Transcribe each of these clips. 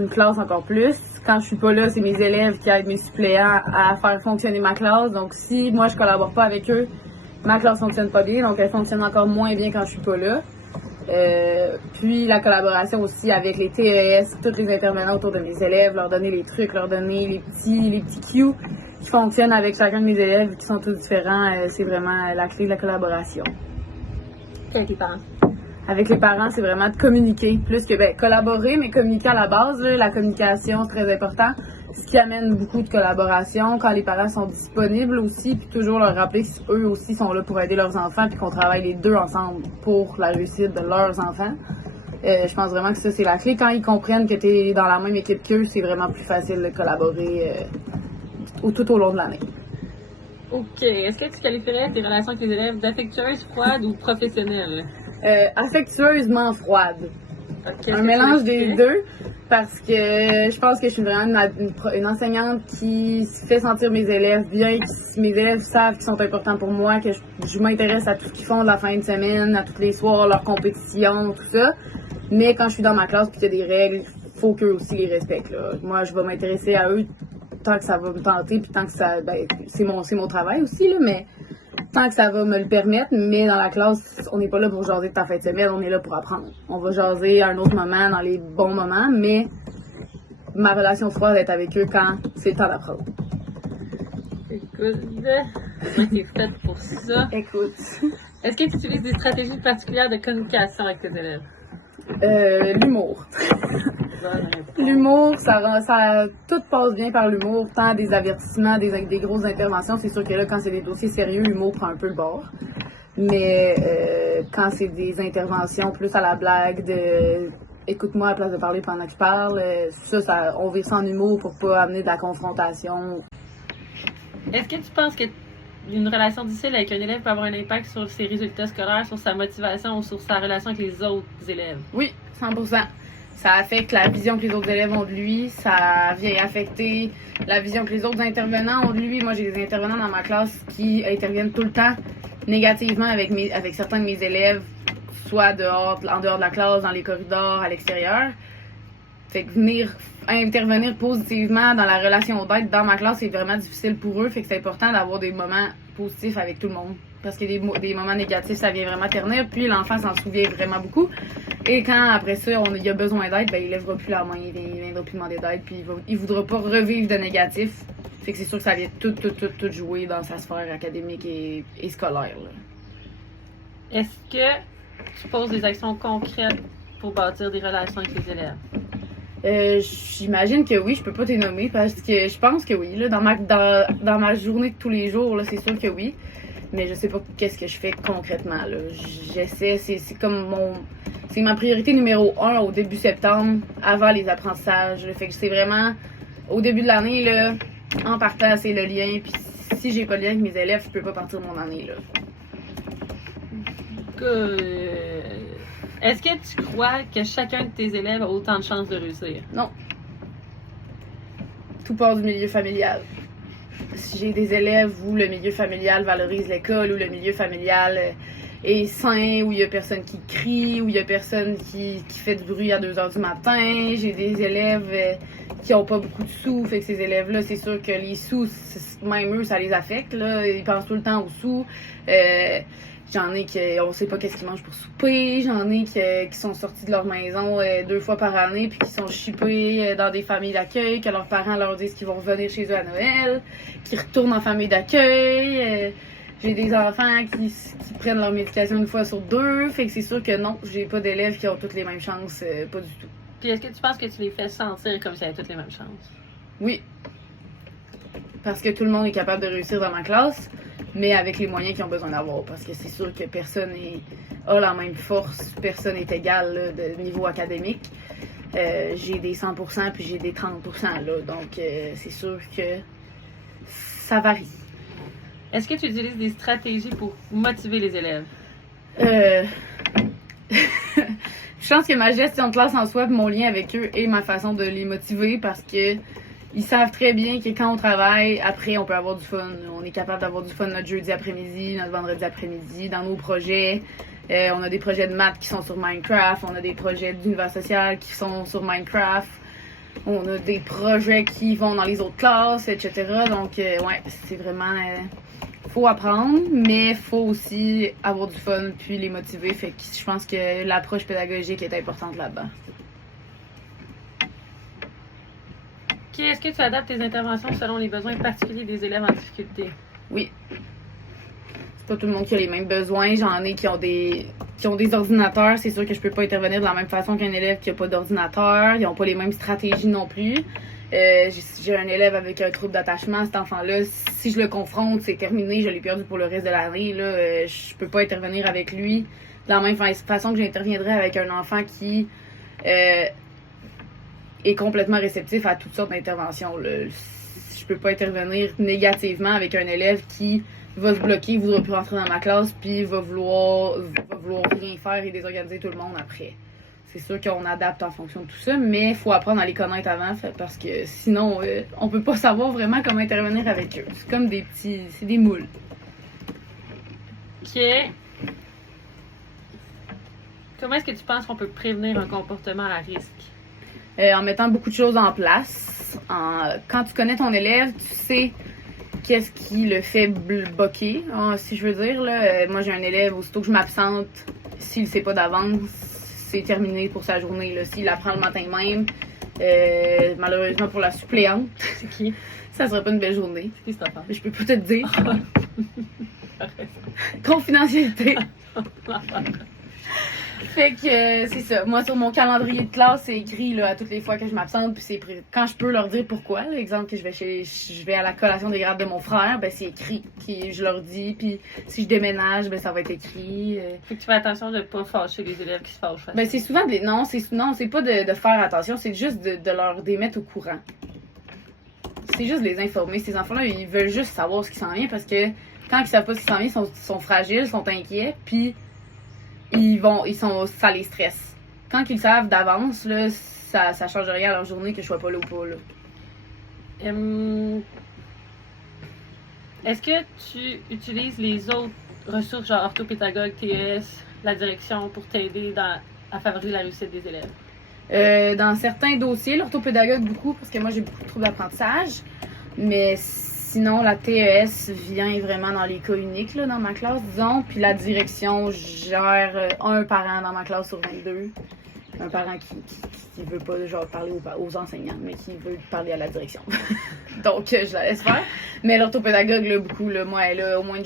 Une classe encore plus. Quand je suis pas là, c'est mes élèves qui aident mes suppléants à faire fonctionner ma classe. Donc si moi je collabore pas avec eux, ma classe fonctionne pas bien, donc elle fonctionne encore moins bien quand je suis pas là. Puis la collaboration aussi avec les TES, tous les intervenants autour de mes élèves, leur donner les trucs, leur donner les petits cues qui fonctionnent avec chacun de mes élèves qui sont tous différents, c'est vraiment la clé de la collaboration. Avec les parents? Avec les parents, c'est vraiment de communiquer, plus que collaborer, mais communiquer à la base, là, la communication, c'est très important. Ce qui amène beaucoup de collaboration quand les parents sont disponibles aussi, puis toujours leur rappeler qu'eux aussi sont là pour aider leurs enfants, puis qu'on travaille les deux ensemble pour la réussite de leurs enfants. Je pense vraiment que ça, c'est la clé. Quand ils comprennent que tu es dans la même équipe qu'eux, c'est vraiment plus facile de collaborer tout au long de l'année. OK. Est-ce que tu qualifierais tes relations avec les élèves d'affectueuses, froides ou professionnelles? Affectueusement froide. Okay, un mélange des deux, parce que je pense que je suis vraiment une enseignante qui fait sentir mes élèves bien, mes élèves savent qu'ils sont importants pour moi, que je m'intéresse à tout ce qu'ils font de la fin de semaine, à tous les soirs, leurs compétitions, tout ça. Mais quand je suis dans ma classe et qu'il y a des règles, il faut qu'eux aussi les respectent, là. Moi, je vais m'intéresser à eux tant que ça va me tenter, puis tant que ça, c'est mon travail aussi, là, mais tant que ça va me le permettre, mais dans la classe, on n'est pas là pour jaser de ta fin de semaine, on est là pour apprendre. On va jaser à un autre moment, dans les bons moments, mais ma relation froide est avec eux quand c'est le temps d'apprendre. Écoute, moi t'es faite pour ça. Écoute. Est-ce que tu utilises des stratégies particulières de communication avec tes élèves? L'humour. L'humour, tout passe bien par l'humour, tant des avertissements, des grosses interventions. C'est sûr que là, quand c'est des dossiers sérieux, l'humour prend un peu le bord. Mais quand c'est des interventions plus à la blague, de écoute-moi à la place de parler pendant que je parle, ça on vit ça en humour pour pas amener de la confrontation. Est-ce que tu penses que une relation difficile avec un élève peut avoir un impact sur ses résultats scolaires, sur sa motivation ou sur sa relation avec les autres élèves? Oui, 100%. Ça affecte la vision que les autres élèves ont de lui, ça vient affecter la vision que les autres intervenants ont de lui. Moi, j'ai des intervenants dans ma classe qui interviennent tout le temps négativement avec certains de mes élèves, soit en dehors de la classe, dans les corridors, à l'extérieur. Fait que intervenir positivement dans la relation d'aide dans ma classe, c'est vraiment difficile pour eux. Fait que c'est important d'avoir des moments positifs avec tout le monde. Parce que des moments négatifs, ça vient vraiment ternir. Puis l'enfant s'en souvient vraiment beaucoup. Et quand après ça, il a besoin d'aide, il lèvera plus la main, il viendra plus demander d'aide. Puis il voudra pas revivre de négatif. Fait que c'est sûr que ça vient tout jouer dans sa sphère académique et scolaire, là. Est-ce que tu poses des actions concrètes pour bâtir des relations avec les élèves? J'imagine que oui, je peux pas te nommer parce que je pense que oui. Là, dans ma journée de tous les jours, là, c'est sûr que oui. Mais je sais pas qu'est-ce que je fais concrètement, là. J'essaie, c'est ma priorité numéro 1 au début septembre, avant les apprentissages. Fait que c'est vraiment au début de l'année, là, en partant, c'est le lien. Puis si j'ai pas de lien avec mes élèves, je peux pas partir mon année, là. Est-ce que tu crois que chacun de tes élèves a autant de chances de réussir? Non. Tout part du milieu familial. Si j'ai des élèves où le milieu familial valorise l'école, où le milieu familial est sain, où il y a personne qui crie, où il y a personne qui fait du bruit à 2h du matin. J'ai des élèves qui ont pas beaucoup de sous, fait que ces élèves-là, c'est sûr que les sous, même eux, ça les affecte, là. Ils pensent tout le temps aux sous. J'en ai on sait pas qu'est-ce qu'ils mangent pour souper. J'en ai qui sont sortis de leur maison 2 fois par année puis qui sont chippés dans des familles d'accueil, que leurs parents leur disent qu'ils vont revenir chez eux à Noël, qui retournent en famille d'accueil. J'ai des enfants qui prennent leur médication 1 fois sur 2. Fait que c'est sûr que non, j'ai pas d'élèves qui ont toutes les mêmes chances, pas du tout. Puis est-ce que tu penses que tu les fais sentir comme s'ils avaient toutes les mêmes chances? Oui. Parce que tout le monde est capable de réussir dans ma classe, mais avec les moyens qu'ils ont besoin d'avoir. Parce que c'est sûr que personne a la même force, personne n'est égal là, de niveau académique. J'ai des 100% puis j'ai des 30%. Là, donc c'est sûr que ça varie. Est-ce que tu utilises des stratégies pour motiver les élèves? Je pense que ma gestion de classe en soi, mon lien avec eux et ma façon de les motiver parce que ils savent très bien que quand on travaille, après, on peut avoir du fun. On est capable d'avoir du fun notre jeudi après-midi, notre vendredi après-midi, dans nos projets. On a des projets de maths qui sont sur Minecraft, on a des projets d'univers social qui sont sur Minecraft. On a des projets qui vont dans les autres classes, etc. Donc, ouais, c'est vraiment... faut apprendre, mais faut aussi avoir du fun puis les motiver. Fait que je pense que l'approche pédagogique est importante là-dedans. OK, est-ce que tu adaptes tes interventions selon les besoins particuliers des élèves en difficulté? Oui. C'est pas tout le monde qui a les mêmes besoins. J'en ai qui ont des ordinateurs. C'est sûr que je peux pas intervenir de la même façon qu'un élève qui a pas d'ordinateur. Ils ont pas les mêmes stratégies non plus. J'ai un élève avec un trouble d'attachement. Cet enfant-là, si je le confronte, c'est terminé. Je l'ai perdu pour le reste de l'année. Là, je peux pas intervenir avec lui de la même façon que j'interviendrais avec un enfant qui est complètement réceptif à toutes sortes d'interventions. Je peux pas intervenir négativement avec un élève qui va se bloquer, voudra plus rentrer dans ma classe, puis va vouloir rien faire et désorganiser tout le monde après. C'est sûr qu'on adapte en fonction de tout ça, mais il faut apprendre à les connaître avant, parce que sinon, on peut pas savoir vraiment comment intervenir avec eux. C'est comme c'est des moules. OK. Comment est-ce que tu penses qu'on peut prévenir un comportement à risque? En mettant beaucoup de choses en place. Quand tu connais ton élève, tu sais qu'est-ce qui le fait bloquer, si je veux dire. Là. Moi, j'ai un élève, aussitôt que je m'absente, s'il ne sait pas d'avance, c'est terminé pour sa journée. Là. S'il apprend le matin même, malheureusement pour la suppléante, c'est qui? Ça sera pas une belle journée. C'est qui cette affaire? Je peux pas te le dire. Confidentialité. Fait que c'est ça. Moi, sur mon calendrier de classe, c'est écrit là, à toutes les fois que je m'absente. Puis c'est quand je peux leur dire pourquoi. L'exemple que je vais à la collation des grades de mon frère, ben c'est écrit. Puis je leur dis. Puis si je déménage, ben ça va être écrit. Fait que tu fais attention de ne pas fâcher les élèves qui se fâchent. Ben c'est souvent non, c'est pas de faire attention, c'est juste de leur démettre au courant. C'est juste de les informer. Ces enfants-là, ils veulent juste savoir ce qui s'en vient parce que quand ils savent pas ce qui s'en vient, ils sont fragiles, ils sont inquiets. Puis ça les stresse. Quand ils savent d'avance, là, ça change rien à leur journée que je sois pas là ou pas, là. Est-ce que tu utilises les autres ressources, genre orthopédagogue, TES, la direction, pour t'aider à favoriser la réussite des élèves? Dans certains dossiers, l'orthopédagogue beaucoup, parce que moi j'ai beaucoup de troubles d'apprentissage. Mais sinon, la TES vient vraiment dans les cas uniques là, dans ma classe, disons. Puis la direction gère un parent dans ma classe sur 22. Un parent qui veut pas genre parler aux enseignants, mais qui veut parler à la direction. Donc, je la laisse faire. Mais l'orthopédagogue, là, beaucoup, là, moi, elle a au moins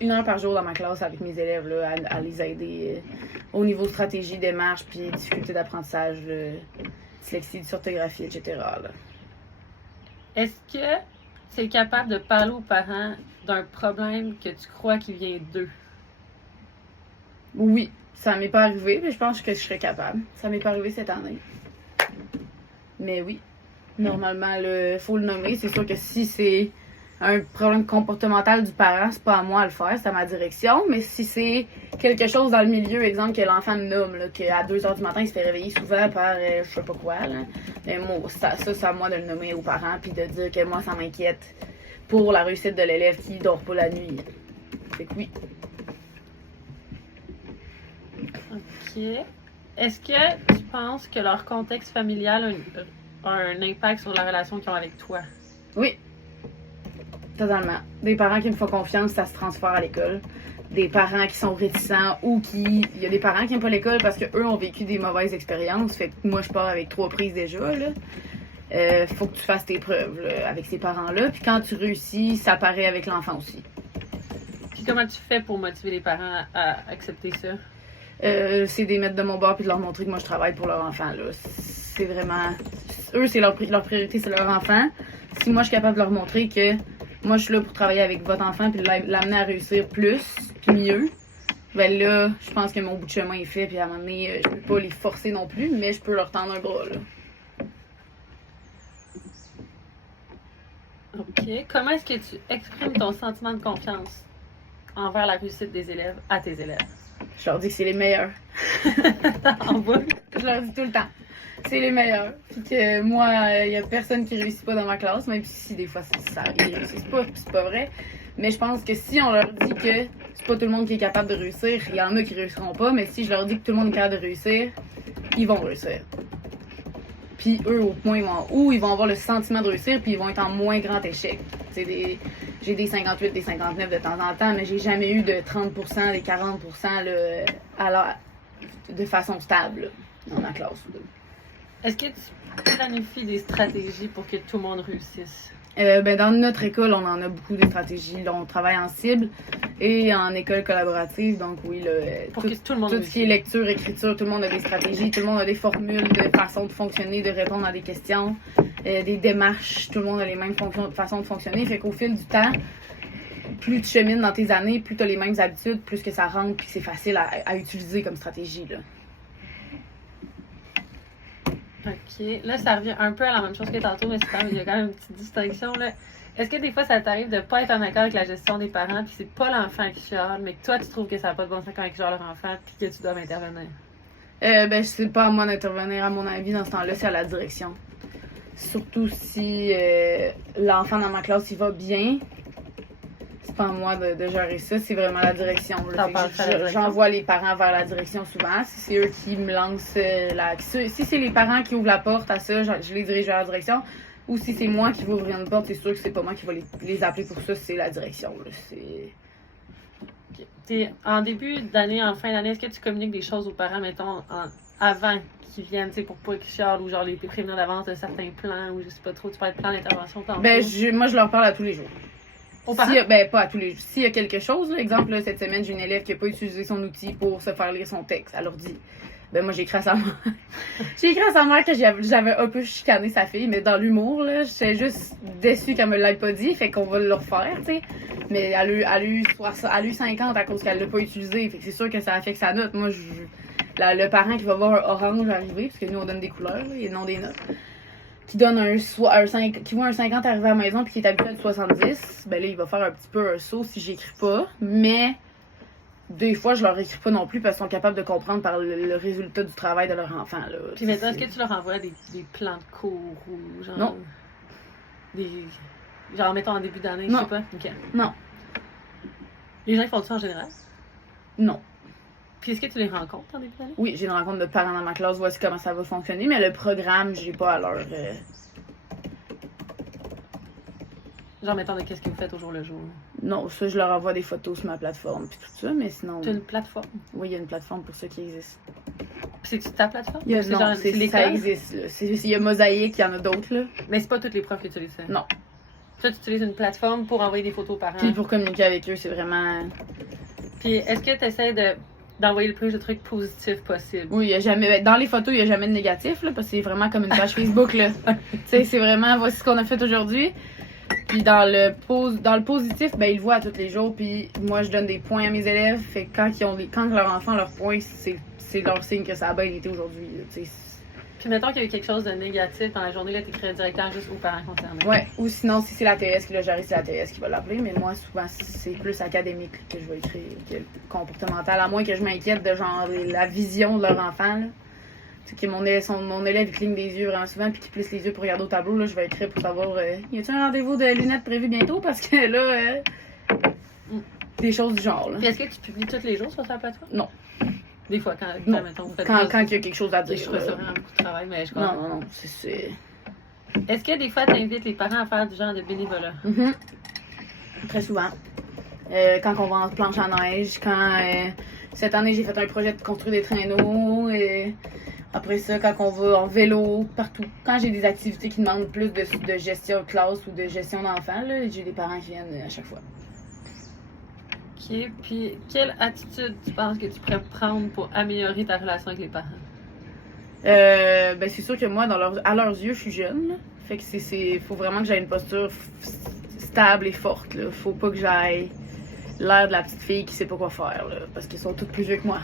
une heure par jour dans ma classe avec mes élèves là, à les aider au niveau stratégie, démarche, puis difficulté d'apprentissage, dyslexie, dysorthographie, etc. Là. Est-ce que c'est capable de parler aux parents d'un problème que tu crois qu'il vient d'eux? Oui, ça m'est pas arrivé, mais je pense que je serais capable. Ça m'est pas arrivé cette année. Mais oui, normalement, il faut le nommer. C'est sûr que si c'est un problème comportemental du parent, c'est pas à moi à le faire, c'est à ma direction. Mais si c'est quelque chose dans le milieu, exemple que l'enfant me nomme, là, qu'à 2h du matin, il se fait réveiller souvent par je sais pas quoi, là. Mais moi, ça c'est à moi de le nommer aux parents puis de dire que moi, ça m'inquiète pour la réussite de l'élève qui dort pas la nuit. Fait que oui. OK. Est-ce que tu penses que leur contexte familial a un impact sur la relation qu'ils ont avec toi? Oui. Totalement. Des parents qui me font confiance, ça se transfère à l'école. Des parents qui sont réticents ou il y a des parents qui n'aiment pas l'école parce qu'eux ont vécu des mauvaises expériences. Fait que moi, je pars avec 3 prises déjà, là. Faut que tu fasses tes preuves, là, avec ces parents-là. Puis quand tu réussis, ça paraît avec l'enfant aussi. Puis comment tu fais pour motiver les parents à accepter ça? C'est de les mettre de mon bord puis de leur montrer que moi, je travaille pour leur enfant, là. C'est vraiment... Eux, c'est leur priorité, c'est leur enfant. Si moi, je suis capable de leur montrer que moi, je suis là pour travailler avec votre enfant puis l'amener à réussir plus puis mieux, ben là, je pense que mon bout de chemin est fait puis à un moment donné, je peux pas les forcer non plus, mais je peux leur tendre un bras, là. OK. Comment est-ce que tu exprimes ton sentiment de confiance envers la réussite des élèves à tes élèves? Je leur dis que c'est les meilleurs. En bas? Je leur dis tout le temps. C'est les meilleurs. Puis que moi, il y a personne qui réussit pas dans ma classe, même si des fois ils réussissent pas, puis c'est pas vrai. Mais je pense que si on leur dit que c'est pas tout le monde qui est capable de réussir, il y en a qui réussiront pas, mais si je leur dis que tout le monde est capable de réussir, ils vont réussir. puis eux, au point où ils vont avoir le sentiment de réussir, puis ils vont être en moins grand échec. J'ai des 58, des 59 de temps en temps, mais j'ai jamais eu de 30%, des 40% là, de façon stable là, dans ma classe. Là. Est-ce que tu planifies des stratégies pour que tout le monde réussisse? Dans notre école, on en a beaucoup de stratégies. Là, on travaille en cible et en école collaborative. Donc oui, pour que tout le monde tout ce qui est lecture, écriture, tout le monde a des stratégies, tout le monde a des formules de façon de fonctionner, de répondre à des questions, des démarches. Tout le monde a les mêmes façons de fonctionner. Fait qu'au fil du temps, plus tu chemines dans tes années, plus tu as les mêmes habitudes, plus que ça rentre puis que c'est facile à utiliser comme stratégie. Là. OK. Là, ça revient un peu à la même chose que tantôt, mais il y a quand même une petite distinction. Là. Est-ce que des fois, ça t'arrive de pas être en accord avec la gestion des parents, puis c'est pas l'enfant qui chiale, mais que toi, tu trouves que ça n'a pas de bon sens quand ils gèrent leur enfant, puis que tu dois intervenir? C'est pas à moi d'intervenir, à mon avis, dans ce temps-là, c'est à la direction. Surtout si l'enfant dans ma classe, il va bien. C'est pas à moi de gérer ça, c'est vraiment la direction. J'envoie les parents vers la direction souvent. Si c'est eux qui me lancent si c'est les parents qui ouvrent la porte à ça, je les dirige vers la direction. Ou si c'est moi qui vais ouvrir une porte, c'est sûr que c'est pas moi qui vais les appeler pour ça, c'est la direction. Là. Okay. En début d'année, en fin d'année, est-ce que tu communiques des choses aux parents, mettons, avant qu'ils viennent, pour pas qu'ils chialent ou genre les prévenir d'avance de certains plans ou je sais pas trop, tu parles de plan d'intervention tantôt? Moi, je leur parle à tous les jours. Pas à tous les jours. S'il y a quelque chose, là, exemple, là, cette semaine, j'ai une élève qui n'a pas utilisé son outil pour se faire lire son texte. Elle leur dit. Moi, j'ai écrit à sa mère. J'ai écrit à sa mère que j'avais un peu chicané sa fille, mais dans l'humour, là, j'étais juste déçue qu'elle me l'ait pas dit, fait qu'on va le refaire, tu sais. Mais elle a eu 50 à cause qu'elle l'a pas utilisé, fait que c'est sûr que ça affecte sa note. Moi, le parent qui va voir un orange arriver, parce que nous, on donne des couleurs, là, et non des notes. Qui donne qui voit un 50 arriver à la maison puis qui est habitué à 70, là, il va faire un petit peu un saut si j'écris pas. Mais des fois, je leur écris pas non plus parce qu'ils sont capables de comprendre par le résultat du travail de leur enfant. Là. Puis maintenant, est-ce que tu leur envoies des plans de cours ou genre... Non. Genre, mettons en début d'année, je sais pas? Okay. Non. Les gens font ça en général? Non. Puis est-ce que tu les rencontres en début d'année? Oui, j'ai une rencontre de parents dans ma classe, voici comment ça va fonctionner, mais le programme, j'ai pas à leur... Genre, mettons, de qu'est-ce que vous faites au jour le jour? Non, ça, je leur envoie des photos sur ma plateforme, puis tout ça, mais sinon... Tu as une plateforme? Oui, il y a une plateforme pour ça qui existe. Puis c'est-tu ta plateforme? Ça existe, là. Il y a Mosaïque, il y en a d'autres, là. Mais c'est pas toutes les profs qui utilisent ça? Non. Toi, tu utilises une plateforme pour envoyer des photos aux parents? Puis pour communiquer avec eux, c'est vraiment... Puis est-ce que tu essaies d'envoyer le plus de trucs positifs possible? Oui, il y a jamais... Dans les photos, il n'y a jamais de négatif, là, parce que c'est vraiment comme une page Facebook, là. Tu sais, c'est vraiment, voici ce qu'on a fait aujourd'hui. Puis dans le positif, ils le voient tous les jours. Puis moi, je donne des points à mes élèves. Fait que quand leur enfant leur point, c'est leur signe que ça a bien été aujourd'hui. Puis mettons qu'il y a eu quelque chose de négatif dans la journée, là, t'écris directement juste aux parents concernés. Ouais, ou sinon, si c'est la TS qui l'a géré, c'est la TS qui va l'appeler. Mais moi, souvent, c'est plus académique que je vais écrire que comportemental. À moins que je m'inquiète de genre la vision de leur enfant, là. C'est que mon élève il cligne des yeux vraiment souvent puis qu'il plisse les yeux pour regarder au tableau. Là, je vais écrire pour savoir y a-t-il un rendez-vous de lunettes prévu bientôt? Parce que là, des choses du genre. Là. Puis est-ce que tu publies tous les jours sur ta plateforme? Non. Des fois, quand non. Mettons, vous faites quand il y a quelque chose à dire. Je trouve ça vraiment beaucoup de travail, mais je comprends. Non, c'est... Est-ce que des fois, tu invites les parents à faire du genre de bénévolat? Mm-hmm. Très souvent. Quand on va en planche à neige, cette année, j'ai fait un projet de construire des traîneaux. Et après ça, quand on va en vélo, partout. Quand j'ai des activités qui demandent plus de gestion de classe ou de gestion d'enfants, j'ai des parents qui viennent à chaque fois. OK. Puis, quelle attitude tu penses que tu pourrais prendre pour améliorer ta relation avec les parents? C'est sûr que moi, à leurs yeux, je suis jeune. Là. Fait que faut vraiment que j'aie une posture stable et forte. Là. Faut pas que j'aille l'air de la petite fille qui sait pas quoi faire, là, parce qu'ils sont tous plus vieux que moi.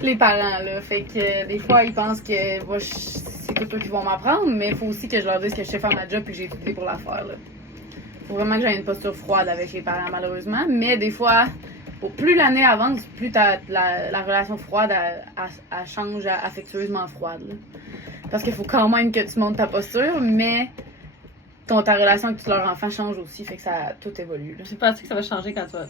Les parents, là. Fait que des fois, ils pensent que c'est tout eux qui vont m'apprendre, mais il faut aussi que je leur dise que je sais faire ma job et que j'ai étudié pour la faire, là. Faut vraiment que j'aie une posture froide avec les parents, malheureusement. Mais des fois, plus l'année avance, plus la relation froide, elle change affectueusement froide, là. Parce qu'il faut quand même que tu montes ta posture, mais ta relation avec tous leurs enfants change aussi, fait que tout évolue. Je pense que ça va changer quand tu vas